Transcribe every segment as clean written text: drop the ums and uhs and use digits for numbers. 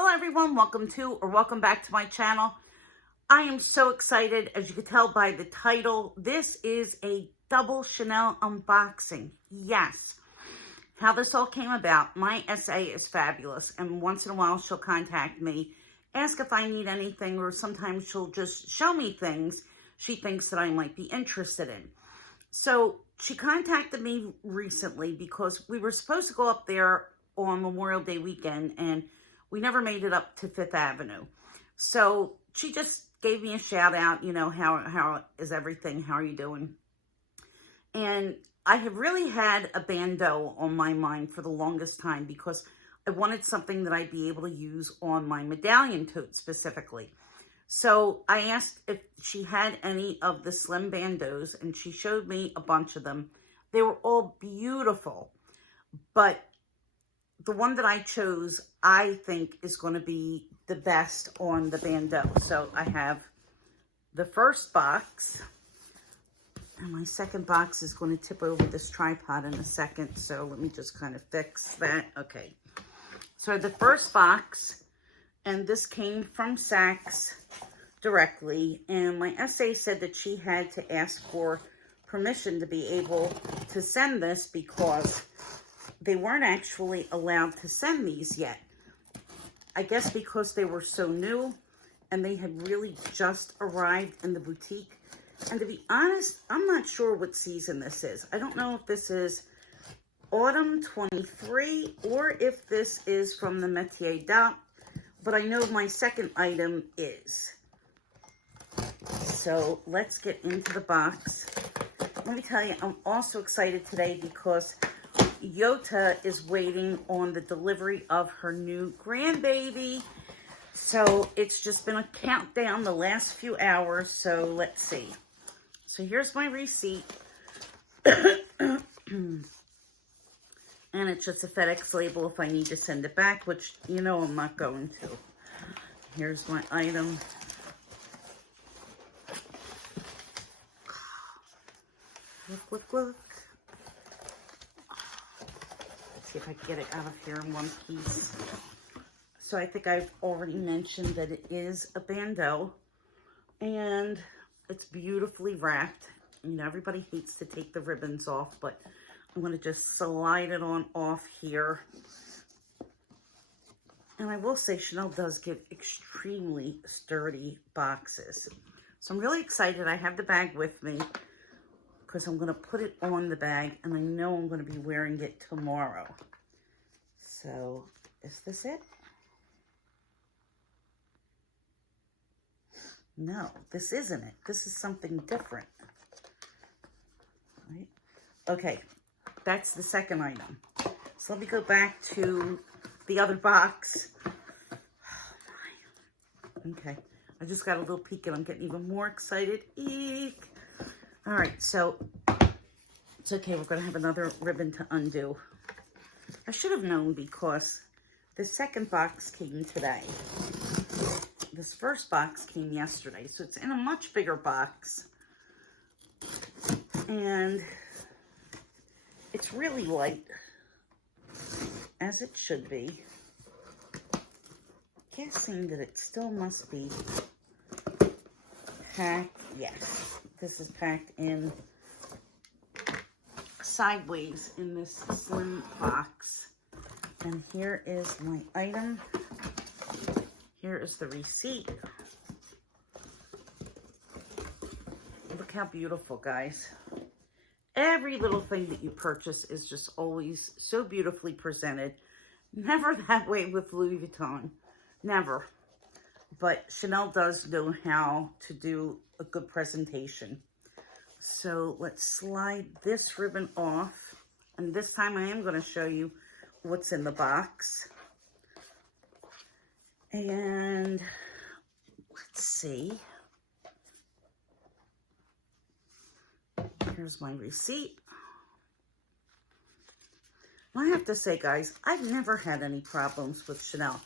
Hello everyone, welcome back to my channel. I am so excited, as you can tell by the title. This is a double Chanel unboxing. Yes. How this all came about, my SA is fabulous, and once in a while she'll contact me, ask if I need anything, or sometimes she'll just show me things she thinks that I might be interested in. So she contacted me recently because we were supposed to go up there on Memorial Day weekend, and we never made it up to Fifth Avenue. So she just gave me a shout out, you know, how is everything? How are you doing? And I have really had a bandeau on my mind for the longest time because I wanted something that I'd be able to use on my medallion tote specifically. So I asked if she had any of the slim bandeaus, and she showed me a bunch of them. They were all beautiful, but the one that I chose, I think, is going to be the best on the bandeau. So I have the first box, and my second box is going to tip over this tripod in a second. So let me just kind of fix that. Okay. So the first box, and this came from Saks directly, and my SA said that she had to ask for permission to be able to send this because they weren't actually allowed to send these yet. I guess because they were so new and they had really just arrived in the boutique. And to be honest, I'm not sure what season this is. I don't know if this is autumn 23 or if this is from the Métier d'Art, but I know my second item is. So let's get into the box. Let me tell you, I'm also excited today because Yota is waiting on the delivery of her new grandbaby. So it's just been a countdown the last few hours. So let's see. So here's my receipt. And it's just a FedEx label if I need to send it back, which you know I'm not going to. Here's my item. Look. See if I can get it out of here in one piece. So I think I've already mentioned that it is a bandeau, and it's beautifully wrapped. You know, everybody hates to take the ribbons off, but I'm going to just slide it on off here. And I will say Chanel does give extremely sturdy boxes. So I'm really excited. I have the bag with me because I'm going to put it on the bag, and I know I'm going to be wearing it tomorrow. So, is this it? No, this isn't it. This is something different. Right? Okay, that's the second item. So let me go back to the other box. Oh my. Okay, I just got a little peek and I'm getting even more excited. Eek. All right, so it's okay. We're going to have another ribbon to undo. I should have known because the second box came today. This first box came yesterday, so it's in a much bigger box. And it's really light, as it should be. Guessing that it still must be packed. Yes, this is packed in sideways in this slim box. And here is my item. Here is the receipt. Look how beautiful, guys. Every little thing that you purchase is just always so beautifully presented. Never that way with Louis Vuitton. Never. But Chanel does know how to do a good presentation. So let's slide this ribbon off. And this time I am going to show you what's in the box. And let's see. Here's my receipt. I have to say, guys, I've never had any problems with Chanel.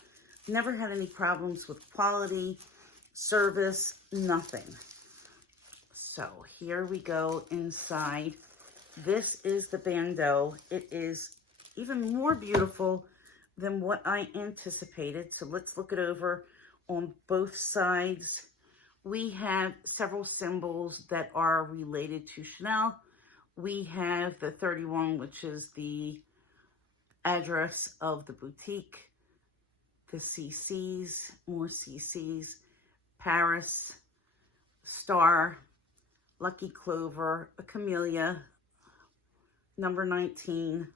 Never had any problems with quality, service, nothing. So here we go inside. This is the bandeau. It is even more beautiful than what I anticipated. So let's look it over on both sides. We have several symbols that are related to Chanel. We have the 31, which is the address of the boutique. The CCs, more CCs, Paris, Star, Lucky Clover, a camellia, number 19,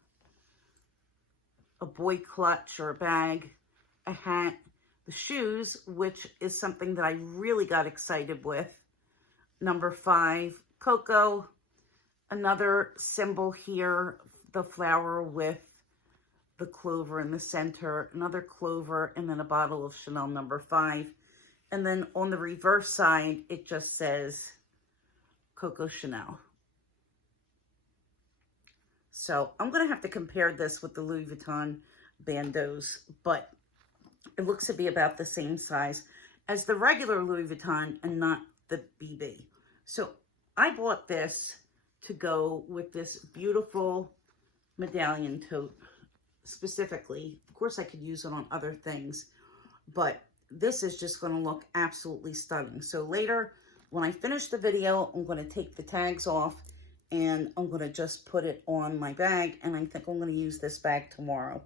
a boy clutch or a bag, a hat, the shoes, which is something that I really got excited with, number 5, Coco, another symbol here, the flower with the clover in the center, another clover, and then a bottle of Chanel number 5. And then on the reverse side, it just says Coco Chanel. So I'm going to have to compare this with the Louis Vuitton Bandeaus, but it looks to be about the same size as the regular Louis Vuitton and not the BB. So I bought this to go with this beautiful medallion tote. Specifically, of course I could use it on other things, but this is just going to look absolutely stunning. So later when I finish the video, I'm going to take the tags off and I'm going to just put it on my bag, and I think I'm going to use this bag tomorrow.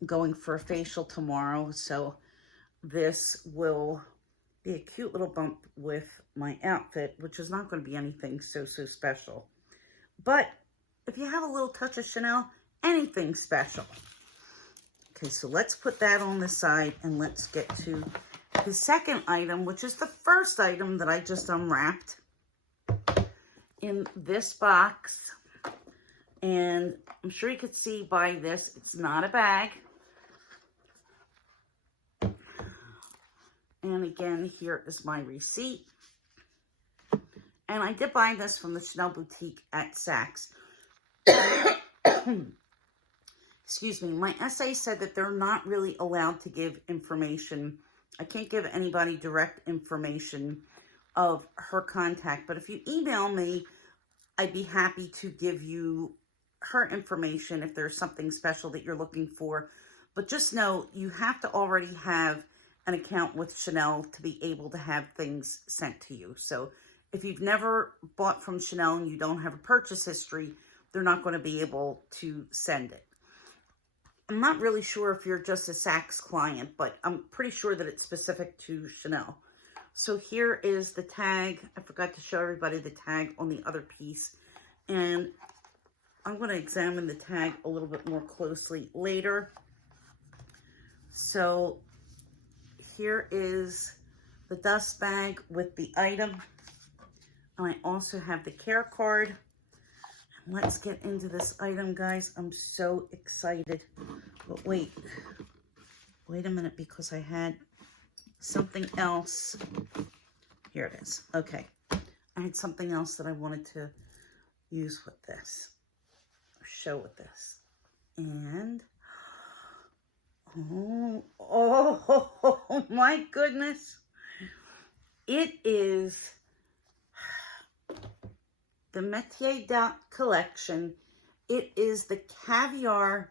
I'm going for a facial tomorrow, so this will be a cute little bump with my outfit, which is not going to be anything so special. But if you have a little touch of Chanel, anything special. Okay, so let's put that on the side and let's get to the second item, which is the first item that I just unwrapped in this box. And I'm sure you could see by this, it's not a bag. And again, here is my receipt. And I did buy this from the Chanel boutique at Saks. Excuse me, my essay said that they're not really allowed to give information. I can't give anybody direct information of her contact, but if you email me, I'd be happy to give you her information if there's something special that you're looking for. But just know you have to already have an account with Chanel to be able to have things sent to you. So if you've never bought from Chanel and you don't have a purchase history, they're not going to be able to send it. I'm not really sure if you're just a Saks client, but I'm pretty sure that it's specific to Chanel. So here is the tag. I forgot to show everybody the tag on the other piece. And I'm going to examine the tag a little bit more closely later. So here is the dust bag with the item. And I also have the care card. Let's get into this item, guys. I'm so excited. But wait a minute, because I had something else. Here it is. Okay. I had something else that I wanted to use with this, or show with this. And, oh my goodness. It is the Métier d'Art collection. It is the caviar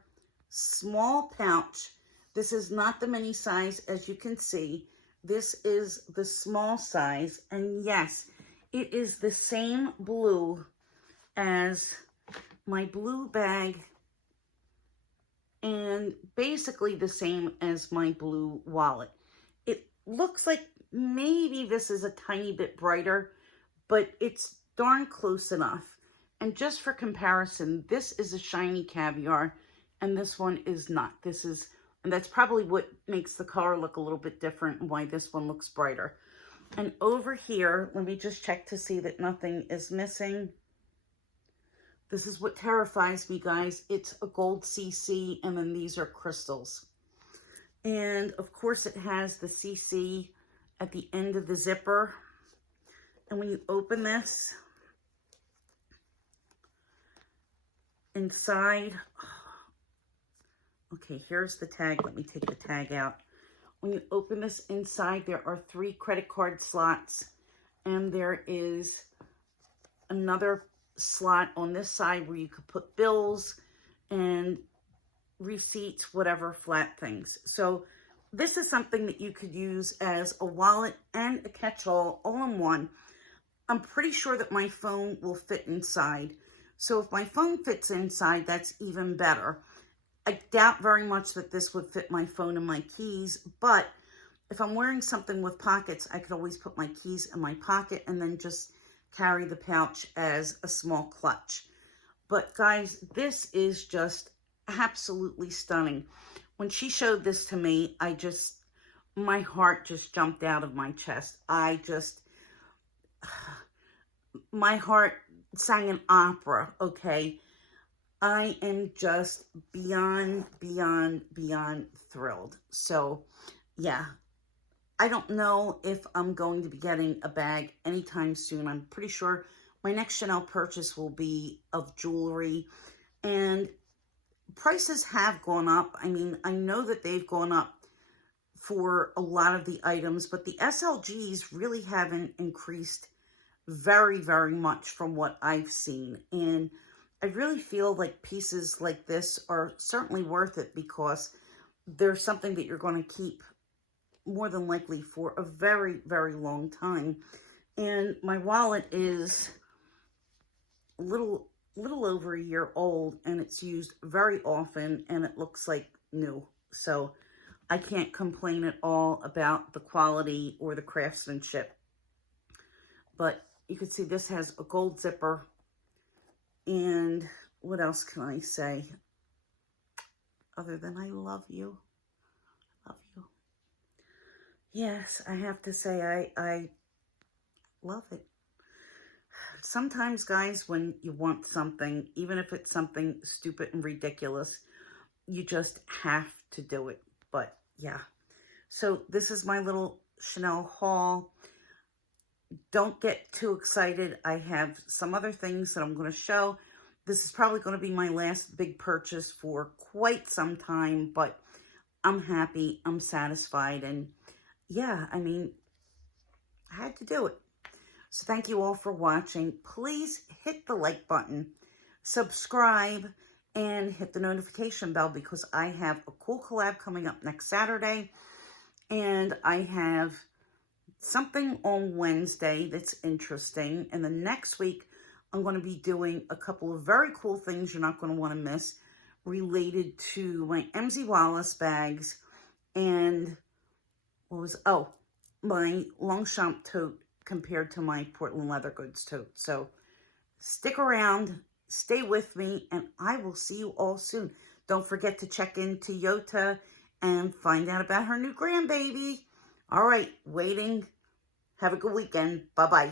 small pouch. This is not the mini size, as you can see. This is the small size. And yes, it is the same blue as my blue bag, and basically the same as my blue wallet. It looks like maybe this is a tiny bit brighter, but it's darn close enough. And just for comparison, this is a shiny caviar and this one is not. And that's probably what makes the color look a little bit different and why this one looks brighter. And over here, let me just check to see that nothing is missing. This is what terrifies me, guys. It's a gold CC, and then these are crystals. And of course it has the CC at the end of the zipper. And when you open this, inside, okay, here's the tag. Let me take the tag out. When you open this, inside there are 3 credit card slots, and there is another slot on this side where you could put bills, and receipts, whatever, flat things. So this is something that you could use as a wallet and a catch-all all in one. I'm pretty sure that my phone will fit inside. So if my phone fits inside, that's even better. I doubt very much that this would fit my phone and my keys, but if I'm wearing something with pockets, I could always put my keys in my pocket and then just carry the pouch as a small clutch. But guys, this is just absolutely stunning. When she showed this to me, my heart just jumped out of my chest. My heart sang an opera, okay? I am just beyond thrilled. So, yeah. I don't know if I'm going to be getting a bag anytime soon. I'm pretty sure my next Chanel purchase will be of jewelry. And prices have gone up. I mean, I know that they've gone up for a lot of the items, but the SLGs really haven't increased very much from what I've seen. And I really feel like pieces like this are certainly worth it because there's something that you're going to keep more than likely for a very long time. And my wallet is a little over a year old, and it's used very often, and it looks like new. So I can't complain at all about the quality or the craftsmanship. But you can see this has a gold zipper. And what else can I say? Other than I love you. I love you. Yes, I have to say I love it. Sometimes, guys, when you want something, even if it's something stupid and ridiculous, you just have to do it. But yeah. So this is my little Chanel haul. Don't get too excited. I have some other things that I'm going to show. This is probably going to be my last big purchase for quite some time, but I'm happy. I'm satisfied. And yeah, I mean, I had to do it. So thank you all for watching. Please hit the like button, subscribe, and hit the notification bell because I have a cool collab coming up next Saturday. And I have something on Wednesday that's interesting. And the next week, I'm going to be doing a couple of very cool things you're not going to want to miss related to my MZ Wallace bags and my Longchamp tote compared to my Portland Leather Goods tote. So stick around, stay with me, and I will see you all soon. Don't forget to check into Yota and find out about her new grandbaby. All right, waiting. Have a good weekend. Bye-bye.